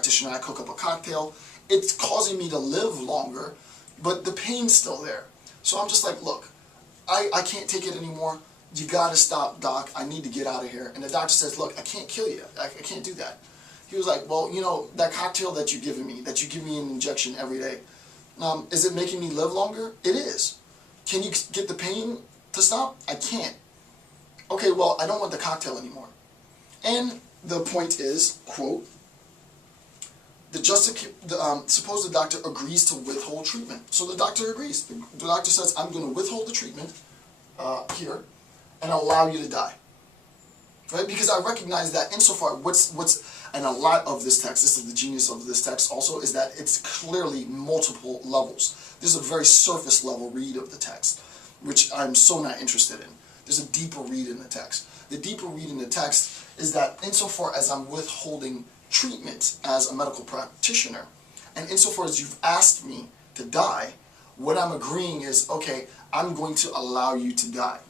practitioner, I cook up a cocktail. It's causing me to live longer, but the pain's still there. So I'm just like, look, I can't take it anymore. You gotta stop, doc. I need to get out of here. And the doctor says, look, I can't kill you. I can't do that. He was like, well, you know, that cocktail that you're giving me, that you give me an injection every day, is it making me live longer? It is. Can you get the pain to stop? I can't. Okay, well, I don't want the cocktail anymore. And the point is, quote, suppose the doctor agrees to withhold treatment. So the doctor agrees. The doctor says, I'm going to withhold the treatment here and allow you to die. Right? Because I recognize that insofar, and a lot of this text, this is the genius of this text also, is that it's clearly multiple levels. There's a very surface level read of the text, which I'm so not interested in. There's a deeper read in the text. The deeper read in the text is that insofar as I'm withholding treatment as a medical practitioner, and insofar as you've asked me to die, what I'm agreeing is, okay, I'm going to allow you to die.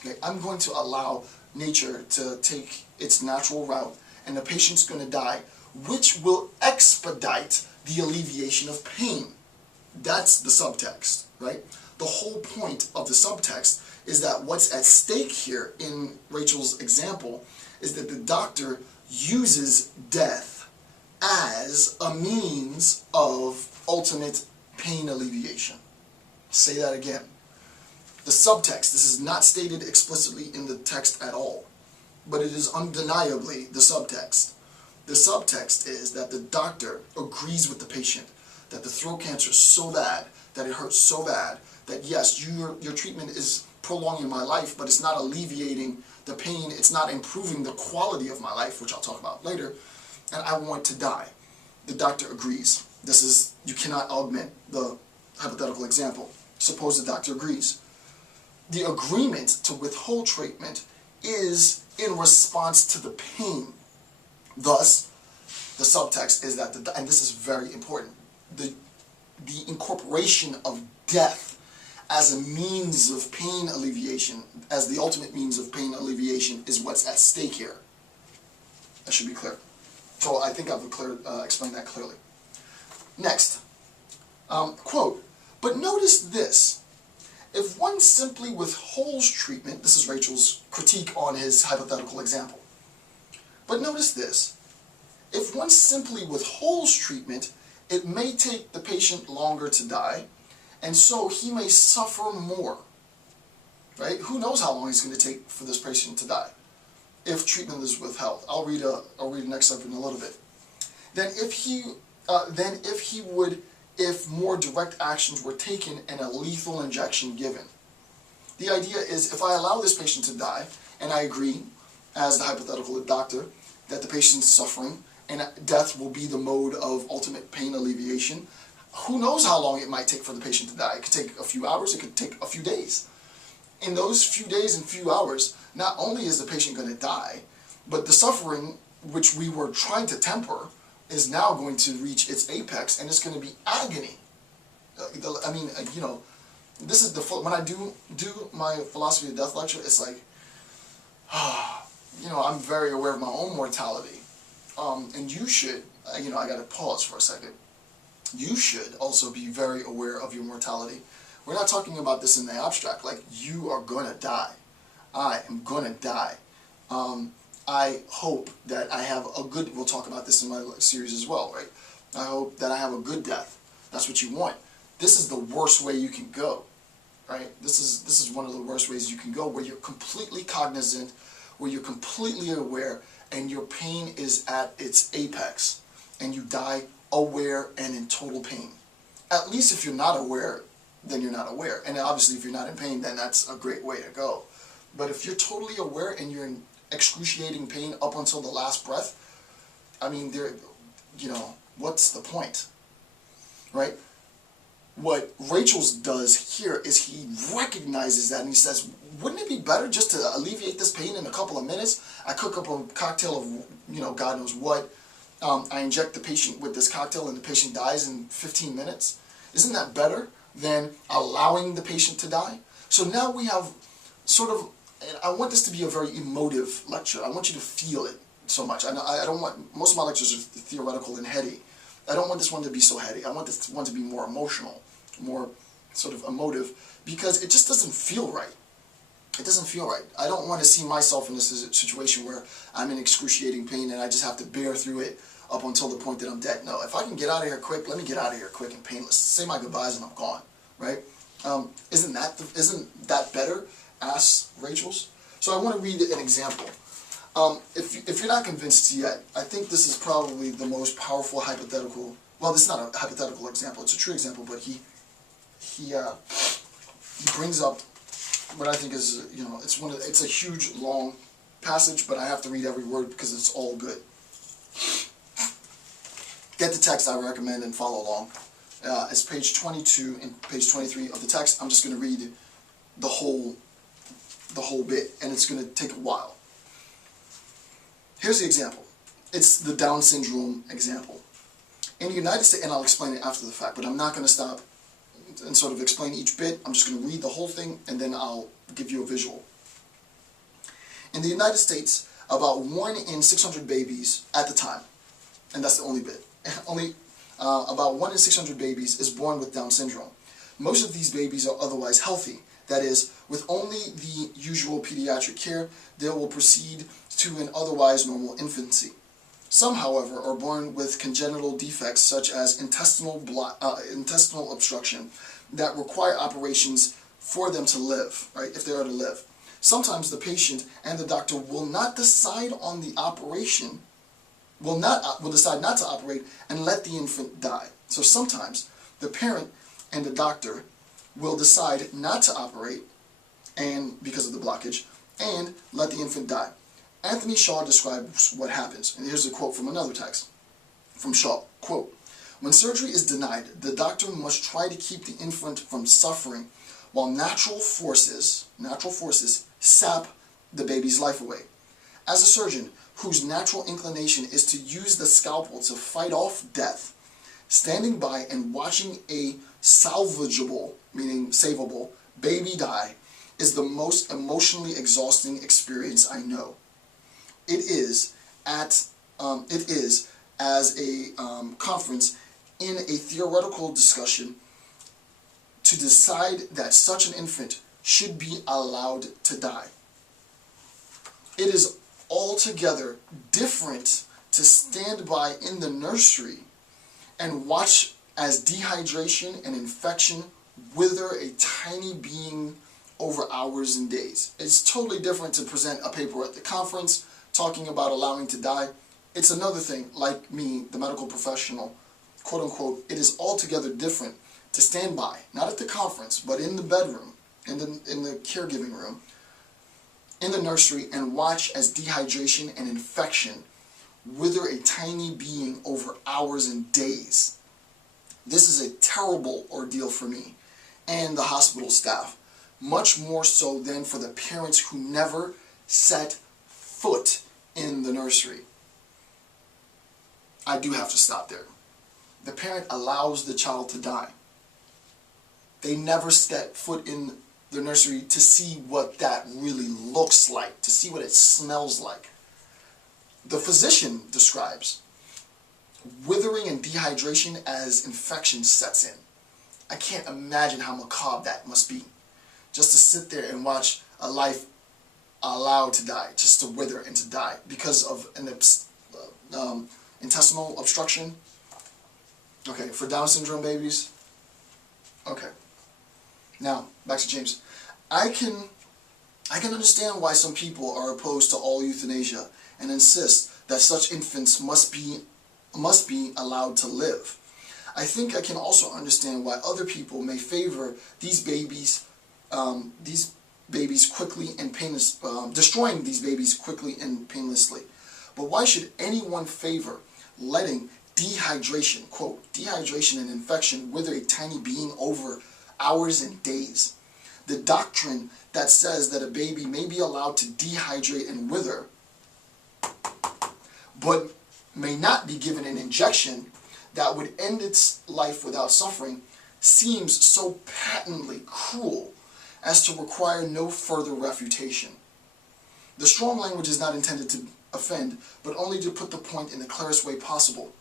Okay? I'm going to allow nature to take its natural route, and the patient's going to die, which will expedite the alleviation of pain. That's the subtext, right? The whole point of the subtext is that what's at stake here in Rachel's example is that the doctor uses death as a means of ultimate pain alleviation. Say that again. The subtext, this is not stated explicitly in the text at all, but it is undeniably the subtext. The subtext is that the doctor agrees with the patient that the throat cancer is so bad, that it hurts so bad, that yes, your treatment is prolonging my life, but it's not alleviating the pain, it's not improving the quality of my life, which I'll talk about later, and I want to die. The doctor agrees. This is, you cannot augment the hypothetical example. Suppose the doctor agrees. The agreement to withhold treatment is in response to the pain. Thus, the subtext is that, and this is very important, the incorporation of death as a means of pain alleviation, as the ultimate means of pain alleviation, is what's at stake here. That should be clear. So I think I've explained that clearly. Next, quote, but notice this. If one simply withholds treatment, this is Rachel's critique on his hypothetical example. But notice this. If one simply withholds treatment, it may take the patient longer to die, and so he may suffer more. Right? Who knows how long it's going to take for this patient to die if treatment is withheld. I'll read the next step in a little bit. If more direct actions were taken and a lethal injection given. The idea is, if I allow this patient to die, and I agree, as the hypothetical doctor, that the patient's suffering, and death will be the mode of ultimate pain alleviation, who knows how long it might take for the patient to die. It could take a few hours, it could take a few days. In those few days and few hours, not only is the patient going to die, but the suffering, which we were trying to temper, is now going to reach its apex, and it's going to be agony. I mean, you know, this is when I do my philosophy of death lecture, it's like, you know, I'm very aware of my own mortality, and you should, you know, I got to pause for a second. You should also be very aware of your mortality. We're not talking about this in the abstract, like you are going to die. I am going to die. I hope that I have a good, we'll talk about this in my series as well, right? I hope that I have a good death. That's what you want. This is the worst way you can go, right? This is one of the worst ways you can go, where you're completely cognizant, where you're completely aware, and your pain is at its apex, and you die aware and in total pain. At least if you're not aware, then you're not aware. And obviously if you're not in pain, then that's a great way to go. But if you're totally aware and you're in excruciating pain up until the last breath, I mean, you know, what's the point, right? What Rachel's does here is he recognizes that and he says, wouldn't it be better just to alleviate this pain in a couple of minutes? I cook up a cocktail of, you know, God knows what. I inject the patient with this cocktail and the patient dies in 15 minutes. Isn't that better than allowing the patient to die? So now we have sort of, and I want this to be a very emotive lecture. I want you to feel it. so much. I don't want, most of my lectures are theoretical and heady. I don't want this one to be so heady. I want this one to be more emotional, more sort of emotive, because it just doesn't feel right. It doesn't feel right. I don't want to see myself in this situation where I'm in excruciating pain and I just have to bear through it up until the point that I'm dead. No, if I can get out of here quick, let me get out of here quick and painless. Say my goodbyes and I'm gone, right? Isn't that better? Asks Rachel's. So I want to read an example. If you're not convinced yet, I think this is probably the most powerful hypothetical. Well, this is not a hypothetical example; it's a true example. But he brings up what I think is, it's a huge long passage, but I have to read every word because it's all good. Get the text I recommend and follow along. It's page 22 and page 23 of the text. I'm just going to read the whole bit, and it's going to take a while. Here's the example. It's the Down syndrome example. In the United States, and I'll explain it after the fact, but I'm not going to stop and sort of explain each bit. I'm just going to read the whole thing, and then I'll give you a visual. In the United States, about 1 in 600 babies at the time, and that's the only bit, about 1 in 600 babies is born with Down syndrome. Most of these babies are otherwise healthy. That is, with only the usual pediatric care, they will proceed to an otherwise normal infancy. Some, however, are born with congenital defects such as intestinal obstruction that require operations for them to live, right, if they are to live. Sometimes the patient and the doctor will not decide on the operation, will decide not to operate and let the infant die. So sometimes the parent and the doctor will decide not to operate, and because of the blockage, and let the infant die. Anthony Shaw describes what happens, and here's a quote from another text from Shaw. Quote, "When surgery is denied, the doctor must try to keep the infant from suffering while natural forces sap the baby's life away. As a surgeon whose natural inclination is to use the scalpel to fight off death, standing by and watching a salvageable, meaning savable, baby die is the most emotionally exhausting experience I know. It is as a conference in a theoretical discussion to decide that such an infant should be allowed to die. It is altogether different to stand by in the nursery and watch as dehydration and infection wither a tiny being over hours and days. It's totally different to present a paper at the conference talking about allowing to die. It's another thing, like me, the medical professional, quote unquote, it is altogether different to stand by, not at the conference, but in the bedroom, in the caregiving room, in the nursery, and watch as dehydration and infection wither a tiny being over hours and days. This is a terrible ordeal for me and the hospital staff, much more so than for the parents who never set foot in the nursery." I do have to stop there. The parent allows the child to die. They never step foot in the nursery to see what that really looks like, to see what it smells like. The physician describes withering and dehydration as infection sets in. I can't imagine how macabre that must be. Just to sit there and watch a life allowed to die, just to wither and to die because of an intestinal obstruction. Okay, for Down syndrome babies. Okay. Now, back to James. I can understand why some people are opposed to all euthanasia and insist that such infants must be allowed to live. I think I can also understand why other people may favor these babies quickly and destroying these babies quickly and painlessly. But why should anyone favor letting dehydration, quote, dehydration and infection wither a tiny being over hours and days? The doctrine that says that a baby may be allowed to dehydrate and wither, but may not be given an injection that would end its life without suffering, seems so patently cruel as to require no further refutation. The strong language is not intended to offend, but only to put the point in the clearest way possible.